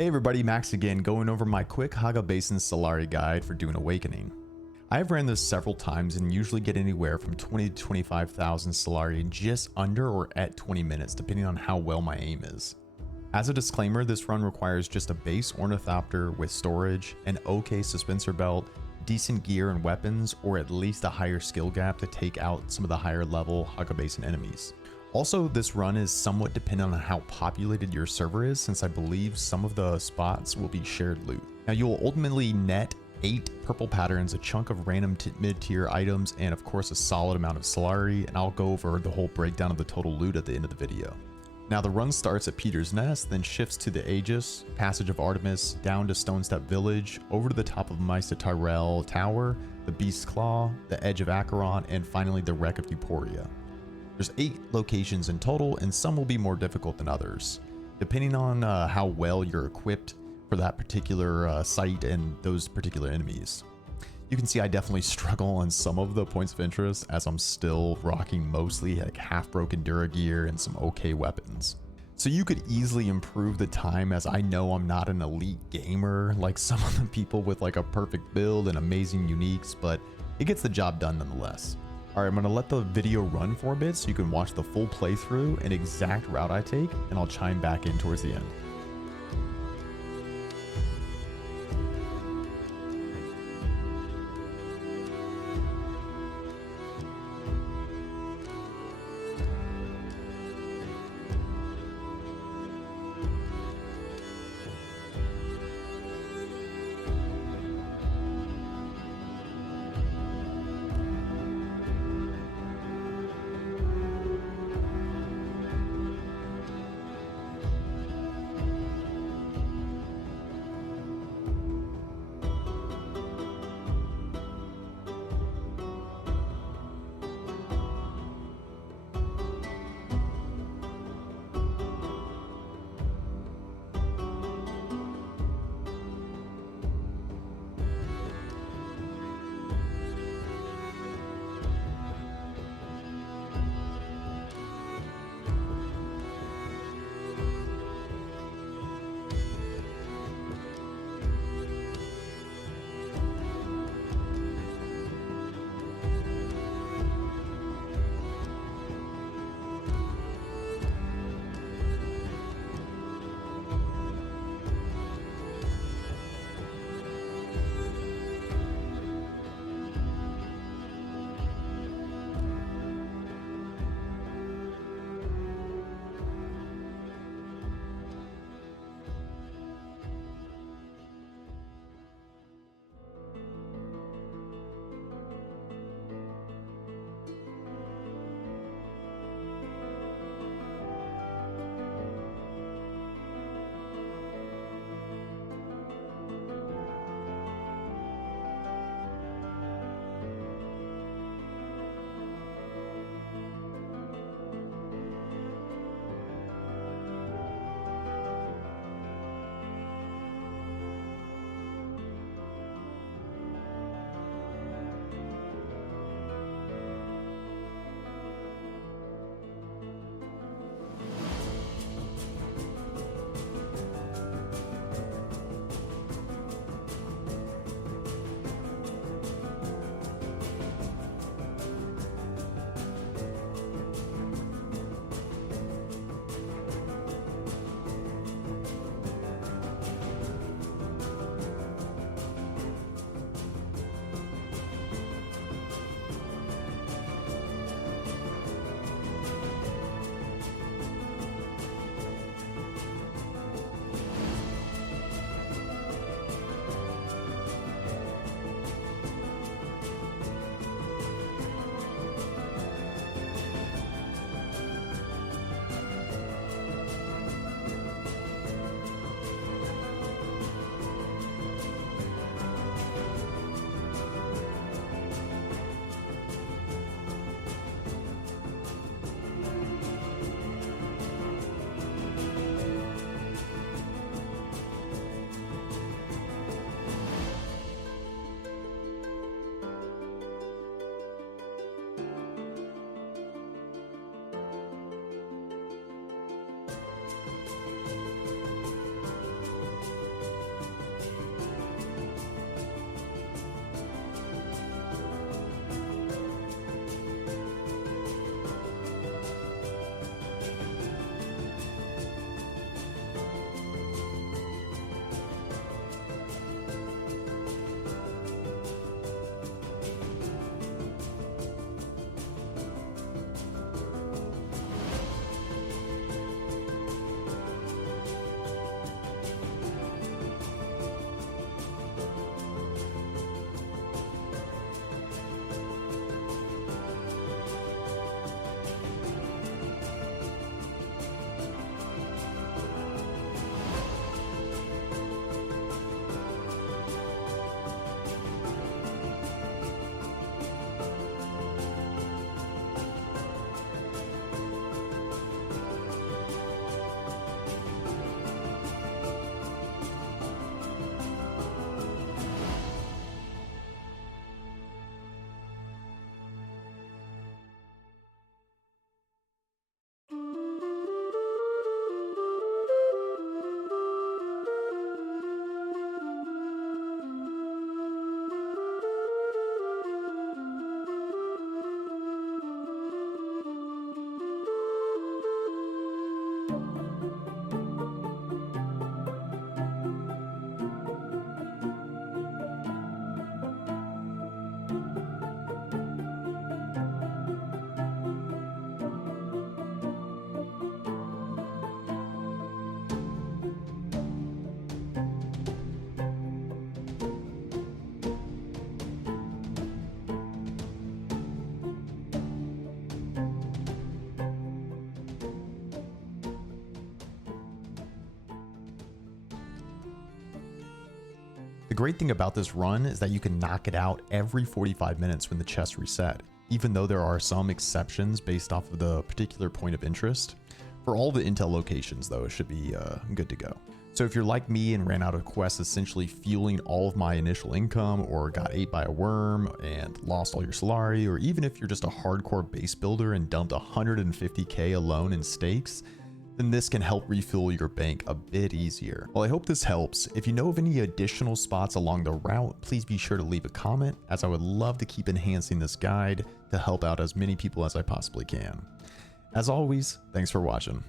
Hey everybody, Max again, going over my quick Haga Basin Solari guide for Dune Awakening. I've ran this several times and usually get anywhere from 20 to 25,000 Solari in just under or at 20 minutes, depending on how well my aim is. As a disclaimer, this run requires just a base Ornithopter with storage, an okay suspensor belt, decent gear and weapons, or at least a higher skill gap to take out some of the higher level Haga Basin enemies. Also, this run is somewhat dependent on how populated your server is, since I believe some of the spots will be shared loot. Now you will ultimately net 8 purple patterns, a chunk of random mid-tier items, and of course a solid amount of Solari, and I'll go over the whole breakdown of the total loot at the end of the video. Now the run starts at Peter's Nest, then shifts to the Aegis, Passage of Artemis, down to Stonestep Village, over to the top of Maester Tyrell Tower, the Beast's Claw, the Edge of Acheron, and finally the Wreck of Euphoria. There's 8 locations in total, and some will be more difficult than others, depending on how well you're equipped for that particular site and those particular enemies. You can see I definitely struggle on some of the points of interest, as I'm still rocking mostly like half-broken Dura gear and some okay weapons. So you could easily improve the time, as I know I'm not an elite gamer like some of the people with like a perfect build and amazing uniques, but it gets the job done nonetheless. Alright, I'm going to let the video run for a bit so you can watch the full playthrough and exact route I take, and I'll chime back in towards the end. great thing about this run is that you can knock it out every 45 minutes when the chests reset, even though there are some exceptions based off of the particular point of interest. For all the intel locations though, it should be good to go. So if you're like me and ran out of quests essentially fueling all of my initial income, or got ate by a worm and lost all your Solari, or even if you're just a hardcore base builder and dumped 150k alone in stakes, then this can help refuel your bank a bit easier. Well, I hope this helps. If you know of any additional spots along the route, please be sure to leave a comment, as I would love to keep enhancing this guide to help out as many people as I possibly can. As always, thanks for watching.